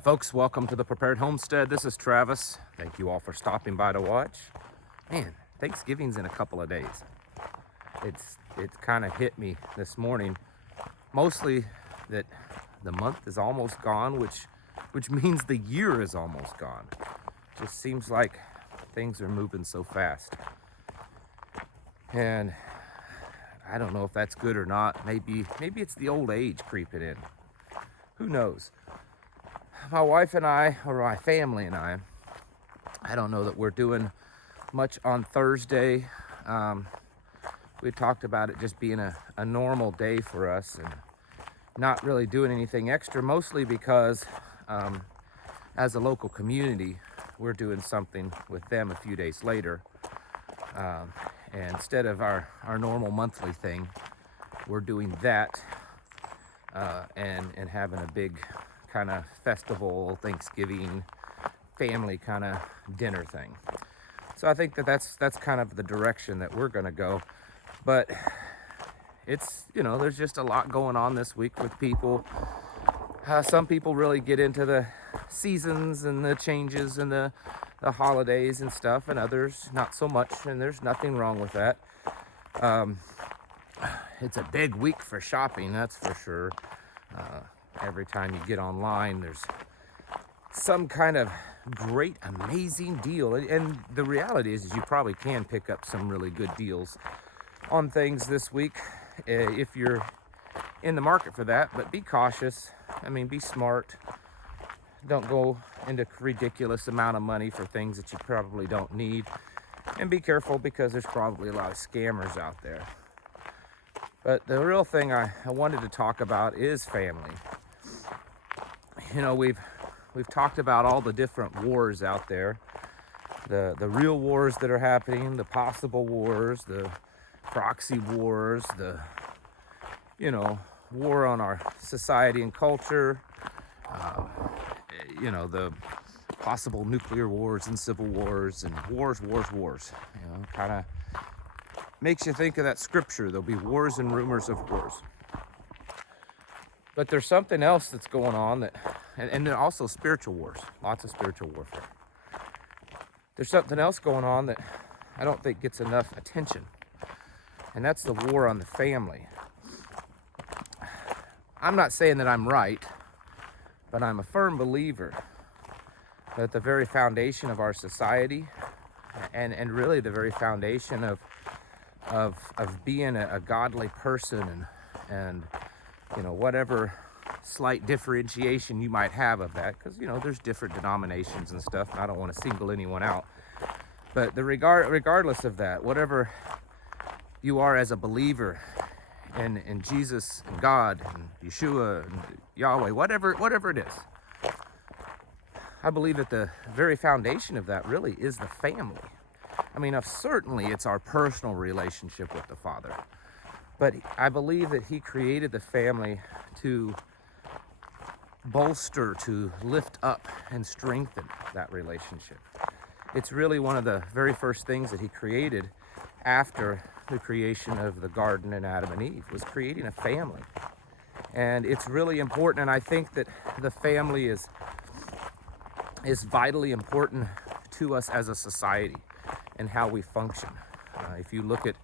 Hi folks, welcome to the Prepared Homestead. This is Travis. Thank you all for stopping by to watch. Man, Thanksgiving's in a couple of days. It kind of hit me this morning, mostly that the month is almost gone, which means the year is almost gone. Just seems like things are moving so fast. And I don't know if that's good or not. Maybe it's the old age creeping in. Who knows? My wife and I, or my family and I don't know that we're doing much on Thursday. We talked about it just being a normal day for us and not really doing anything extra, mostly because as a local community, we're doing something with them a few days later. And instead of our normal monthly thing, we're doing that and having a big kind of festival, Thanksgiving, family kind of dinner thing. So I think that's kind of the direction that we're going to go. But it's, there's just a lot going on this week with people. Some people really get into the seasons and the changes and the holidays and stuff, and others not so much, and there's nothing wrong with that. It's a big week for shopping, that's for sure. Every time you get online, there's some kind of great, amazing deal. And the reality is you probably can pick up some really good deals on things this week if you're in the market for that. But be cautious. Be smart. Don't go into ridiculous amount of money for things that you probably don't need. And be careful, because there's probably a lot of scammers out there. But the real thing I wanted to talk about is family. We've talked about all the different wars out there, the real wars that are happening, the possible wars, the proxy wars, the war on our society and culture, the possible nuclear wars and civil wars and wars. Kind of makes you think of that scripture. There'll be wars and rumors of wars. But there's something else that's going on and then also spiritual wars, lots of spiritual warfare. There's something else going on that I don't think gets enough attention, and that's the war on the family. I'm not saying that I'm right, but I'm a firm believer that the very foundation of our society and really the very foundation of being a godly person and whatever slight differentiation you might have of that, because there's different denominations and stuff, and I don't want to single anyone out, but regardless of that, whatever you are as a believer in Jesus and God and Yeshua and Yahweh, whatever it is, I believe that the very foundation of that really is the family. Certainly it's our personal relationship with the Father, but I believe that He created the family to bolster, to lift up and strengthen that relationship. It's really one of the very first things that He created after the creation of the garden and Adam and Eve, was creating a family. And it's really important, and I think that the family is vitally important to us as a society and how we function. If you look at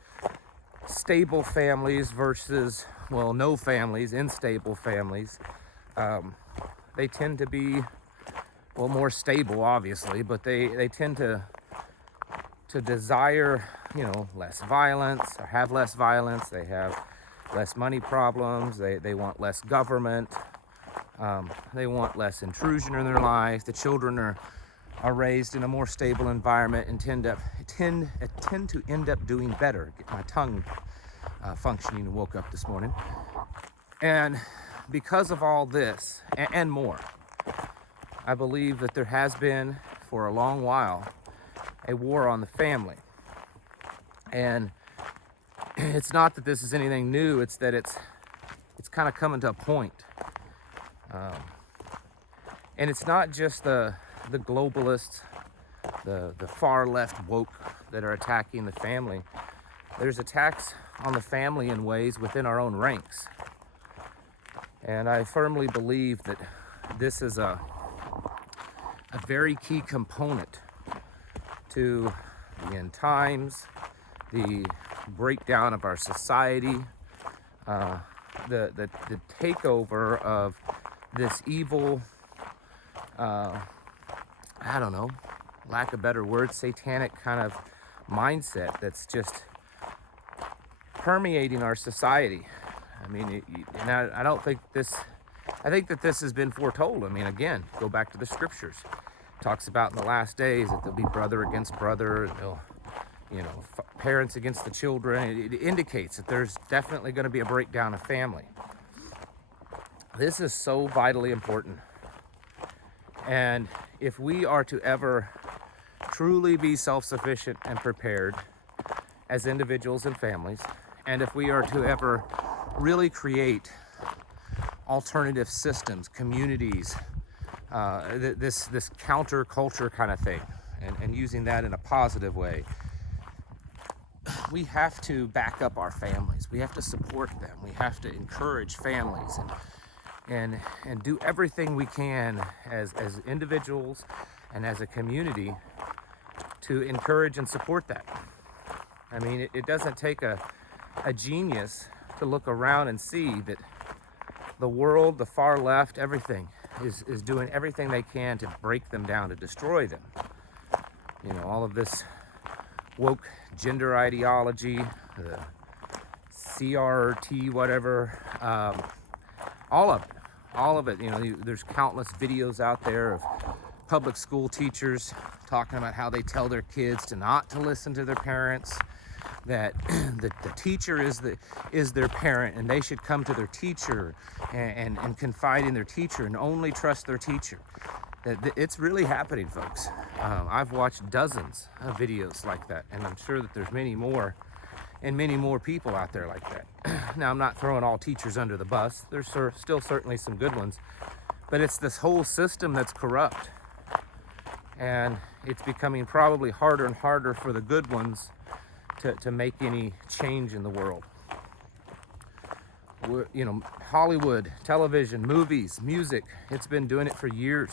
stable families versus, no families, unstable families, they tend to be, more stable, obviously, but they tend to desire, less violence, or have less violence. They have less money problems. They want less government. They want less intrusion in their lives. The children are raised in a more stable environment and tend to end up doing better. Get my tongue functioning and woke up this morning. And because of all this and more, I believe that there has been for a long while a war on the family. And it's not that this is anything new, it's that it's kind of coming to a point. And it's not just the globalists, the far left woke that are attacking the family. There's attacks on the family in ways within our own ranks. And I firmly believe that this is a very key component to the end times, the breakdown of our society, the takeover of this evil, I don't know, lack of better word, satanic kind of mindset that's just permeating our society. I mean, and I don't think this, I think that this has been foretold. I mean, again, go back to the scriptures. It talks about in the last days that there'll be brother against brother, and they'll, you know, parents against the children. It indicates that there's definitely going to be a breakdown of family. This is so vitally important. And if we are to ever truly be self-sufficient and prepared as individuals and families, and if we are to ever really create alternative systems, communities, this counterculture kind of thing, and using that in a positive way, we have to back up our families. We have to support them. We have to encourage families and do everything we can as individuals and as a community to encourage and support that. I mean, it doesn't take a genius to look around and see that the world, the far left, everything is doing everything they can to break them down, to destroy them. You know, all of this woke gender ideology, the CRT, whatever, all of it. You know, there's countless videos out there of public school teachers talking about how they tell their kids not to listen to their parents, that the teacher is their parent, and they should come to their teacher and confide in their teacher and only trust their teacher. It's really happening, folks. I've watched dozens of videos like that, and I'm sure that there's many more, and many more people out there like that. Now, I'm not throwing all teachers under the bus. There's still certainly some good ones, but it's this whole system that's corrupt, and it's becoming probably harder and harder for the good ones to make any change in the world. You know, Hollywood, television, movies, music, it's been doing it for years,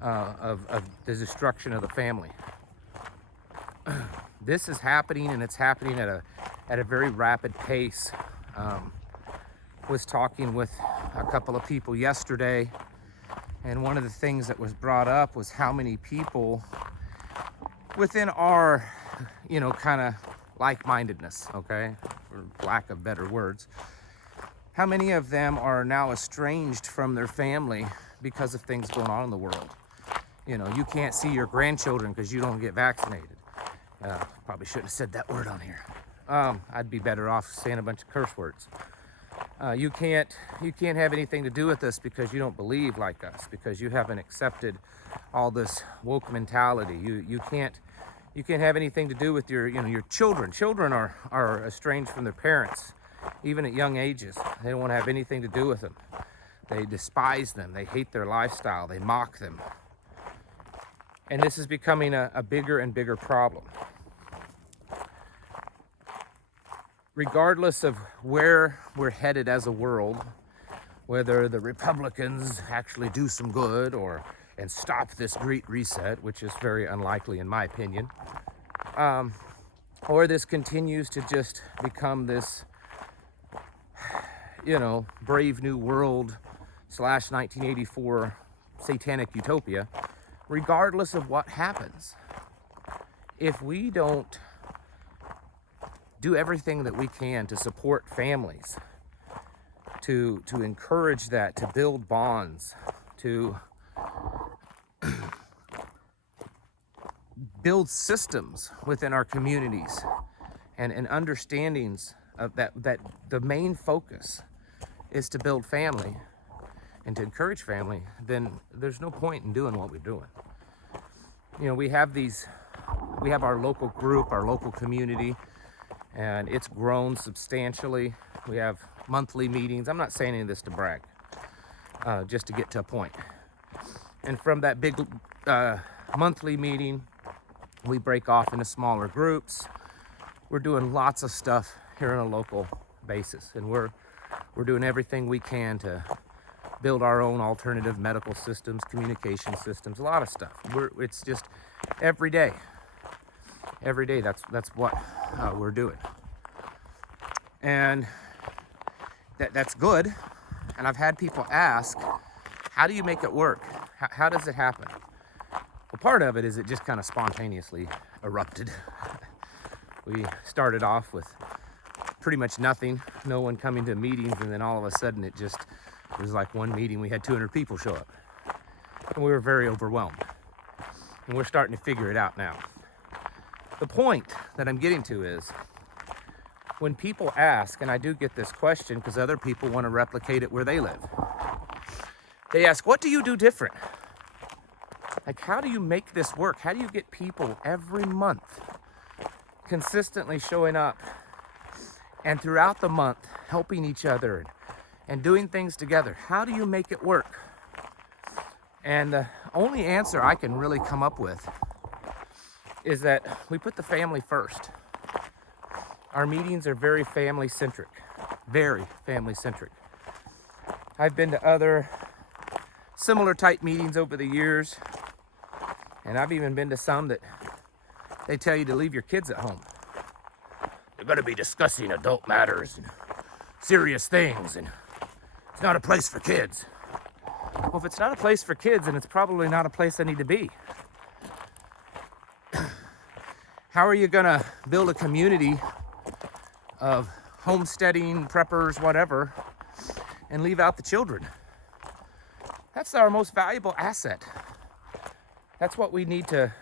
of the destruction of the family. This is happening, and it's happening at a very rapid pace. Was talking with a couple of people yesterday, and one of the things that was brought up was how many people within our, you know, kind of like-mindedness, okay, for lack of better words, how many of them are now estranged from their family because of things going on in the world. You know, you can't see your grandchildren because you don't get vaccinated. Probably shouldn't have said that word on here. I'd be better off saying a bunch of curse words. You can't have anything to do with us because you don't believe like us, because you haven't accepted all this woke mentality. You can't have anything to do with your children. Children are estranged from their parents, even at young ages. They don't want to have anything to do with them. They despise them. They hate their lifestyle. They mock them. And this is becoming a bigger and bigger problem. Regardless of where we're headed as a world, whether the Republicans actually do some good and stop this Great Reset, which is very unlikely in my opinion, or this continues to just become this, you know, Brave New World / 1984 satanic utopia, regardless of what happens, if we don't do everything that we can to support families, to encourage that, to build bonds, to build systems within our communities and understandings of that the main focus is to build family and to encourage family, then there's no point in doing what we're doing. You know, we have our local group, our local community, and it's grown substantially. We have monthly meetings. I'm not saying any of this to brag, just to get to a point. And from that big monthly meeting, we break off into smaller groups. We're doing lots of stuff here on a local basis, and we're doing everything we can to build our own alternative medical systems, communication systems, a lot of stuff. It's just every day. Every day, that's what we're doing. And that's good. And I've had people ask, how do you make it work? How does it happen? Well, part of it is it just kind of spontaneously erupted. We started off with pretty much nothing, no one coming to meetings, and then all of a sudden it was like one meeting, we had 200 people show up. And we were very overwhelmed. And we're starting to figure it out now. The point that I'm getting to is, when people ask, and I do get this question because other people want to replicate it where they live. They ask, what do you do different? Like, how do you make this work? How do you get people every month consistently showing up and throughout the month helping each other and doing things together? How do you make it work? And the only answer I can really come up with is that we put the family first. Our meetings are very family-centric, very family-centric. I've been to other similar type meetings over the years, and I've even been to some that they tell you to leave your kids at home. They're gonna be discussing adult matters and serious things, and it's not a place for kids. Well, if it's not a place for kids, then it's probably not a place I need to be. How are you gonna build a community of homesteading, preppers, whatever, and leave out the children? That's our most valuable asset. That's what we need to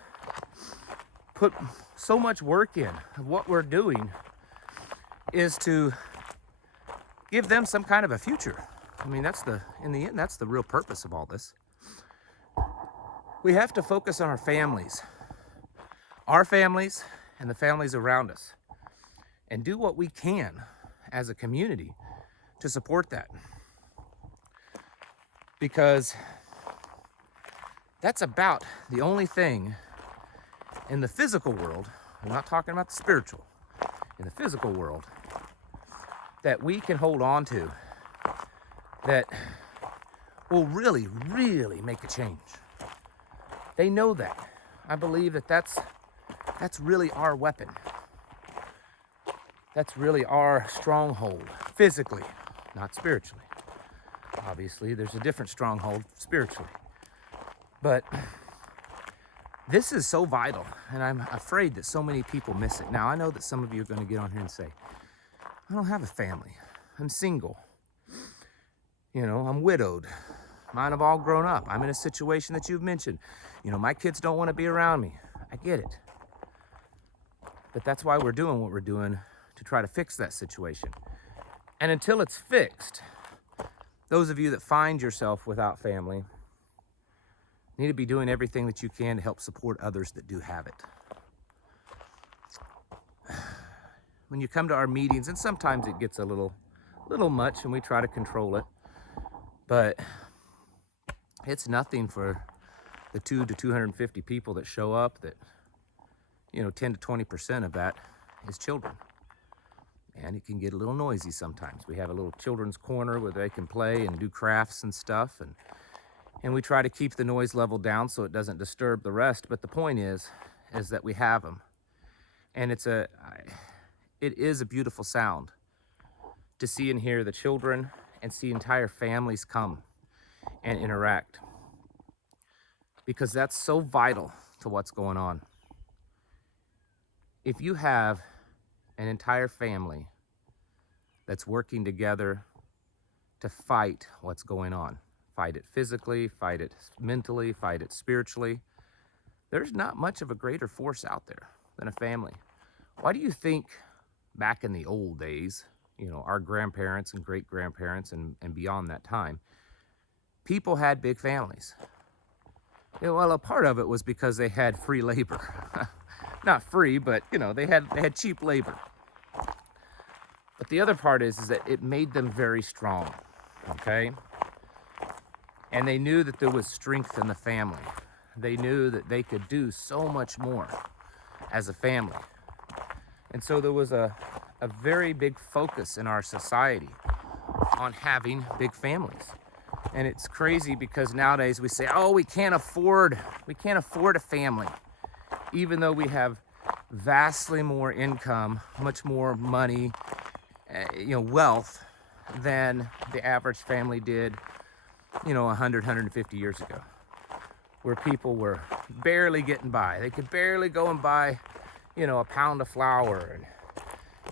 put so much work in. What we're doing is to give them some kind of a future. I mean, in the end, that's the real purpose of all this. We have to focus on our families and the families around us, and do what we can as a community to support that. Because that's about the only thing in the physical world, I'm not talking about the spiritual, in the physical world, that we can hold on to that will really, really make a change. They know that. I believe that that's really our weapon. That's really our stronghold, physically, not spiritually. Obviously, there's a different stronghold spiritually. But this is so vital, and I'm afraid that so many people miss it. Now, I know that some of you are going to get on here and say, I don't have a family. I'm single. You know, I'm widowed. Mine have all grown up. I'm in a situation that you've mentioned. You know, my kids don't want to be around me. I get it. But that's why we're doing what we're doing, to try to fix that situation. And until it's fixed, those of you that find yourself without family need to be doing everything that you can to help support others that do have it. When you come to our meetings, and sometimes it gets a little much and we try to control it, but it's nothing for the 200 to 250 people that show up, that, you know, 10 to 20% of that is children. And it can get a little noisy sometimes. We have a little children's corner where they can play and do crafts and stuff, and we try to keep the noise level down so it doesn't disturb the rest. But the point is that we have them. And it is a beautiful sound to see and hear the children and see entire families come and interact, because that's so vital to what's going on. If you have an entire family that's working together to fight what's going on, fight it physically, fight it mentally, fight it spiritually, there's not much of a greater force out there than a family. Why do you think back in the old days, you know, our grandparents and great-grandparents and beyond that time, people had big families? Yeah, well, a part of it was because they had free labor. Not free, but, you know, they had cheap labor. But the other part is that it made them very strong, okay? And they knew that there was strength in the family. They knew that they could do so much more as a family. And so there was a very big focus in our society on having big families. And it's crazy because nowadays we say, oh, we can't afford a family, even though we have vastly more income, much more money, wealth than the average family did, 100, 150 years ago, where people were barely getting by. They could barely go and buy, a pound of flour,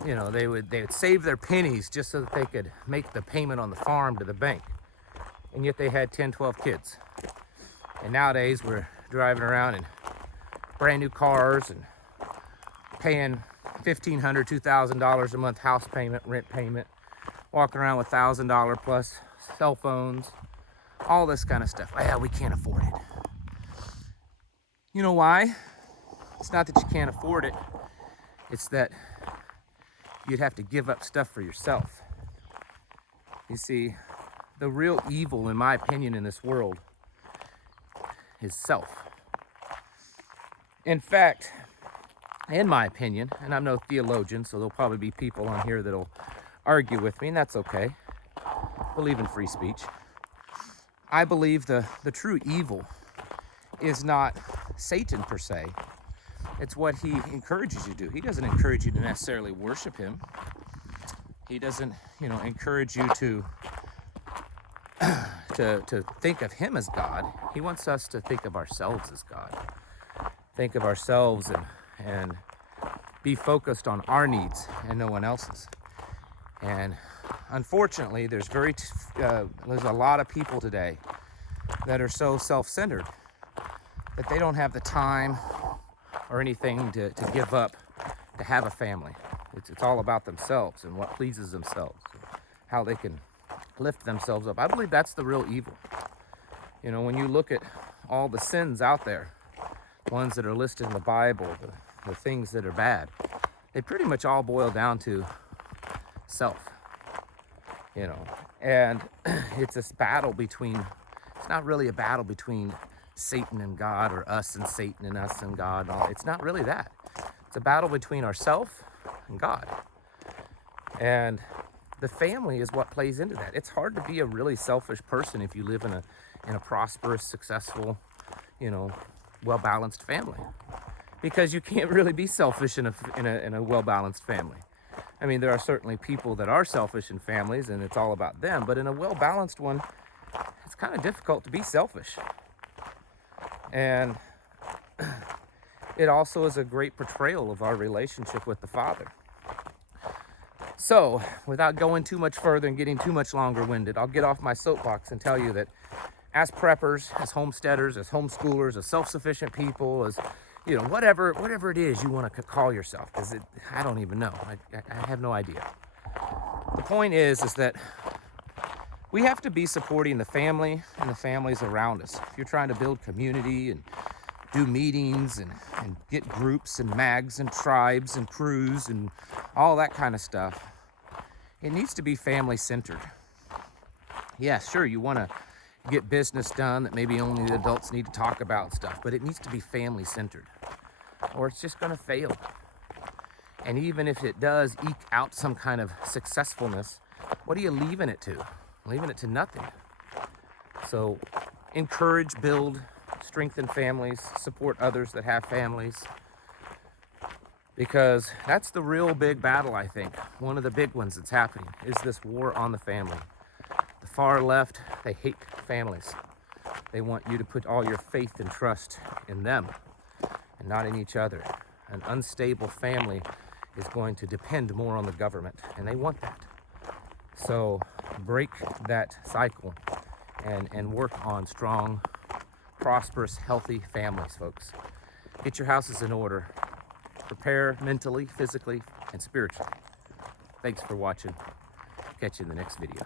and they would save their pennies just so that they could make the payment on the farm to the bank. And yet they had 10, 12 kids. And nowadays we're driving around in brand new cars and paying $1,500, $2,000 a month house payment, rent payment, walking around with $1,000 plus cell phones, all this kind of stuff. Oh, yeah, we can't afford it. You know why? It's not that you can't afford it. It's that you'd have to give up stuff for yourself. You see, the real evil, in my opinion, in this world is self. In fact, in my opinion, and I'm no theologian, so there'll probably be people on here that'll argue with me, and that's okay. I believe in free speech. I believe the true evil is not Satan per se. It's what he encourages you to do. He doesn't encourage you to necessarily worship him. He doesn't, encourage you to think of him as God. He wants us to think of ourselves as God. Think of ourselves and be focused on our needs and no one else's. And unfortunately, there's a lot of people today that are so self-centered that they don't have the time or anything to give up to have a family. It's all about themselves and what pleases themselves, how they can lift themselves up. I believe that's the real evil. When you look at all the sins out there, ones that are listed in the Bible, the things that are bad, they pretty much all boil down to self. And it's this battle between, it's not really a battle between Satan and God, or us and Satan and us and God. It's not really that. It's a battle between ourselves and God. And the family is what plays into that. It's hard to be a really selfish person if you live in a prosperous, successful, well-balanced family, because you can't really be selfish in a well-balanced family. I mean, there are certainly people that are selfish in families and it's all about them, but in a well-balanced one, it's kind of difficult to be selfish. And it also is a great portrayal of our relationship with the Father. So, without going too much further and getting too much longer-winded, I'll get off my soapbox and tell you that as preppers, as homesteaders, as homeschoolers, as self-sufficient people, as whatever it is you want to call yourself, because I don't even know. I have no idea. The point is that we have to be supporting the family and the families around us. If you're trying to build community and do meetings and get groups and mags and tribes and crews and all that kind of stuff, it needs to be family-centered. Yeah, sure, you want to get business done that maybe only the adults need to talk about and stuff, but it needs to be family-centered, or it's just going to fail. And even if it does eke out some kind of successfulness, what are you leaving it to? Leaving it to nothing. So encourage, build, strengthen families, support others that have families, because that's the real big battle, I think. One of the big ones that's happening is this war on the family. The far left, they hate families. They want you to put all your faith and trust in them and not in each other. An unstable family is going to depend more on the government, and they want that. So break that cycle and work on strong, prosperous, healthy families, folks. Get your houses in order. Prepare mentally, physically, and spiritually. Thanks for watching. Catch you in the next video.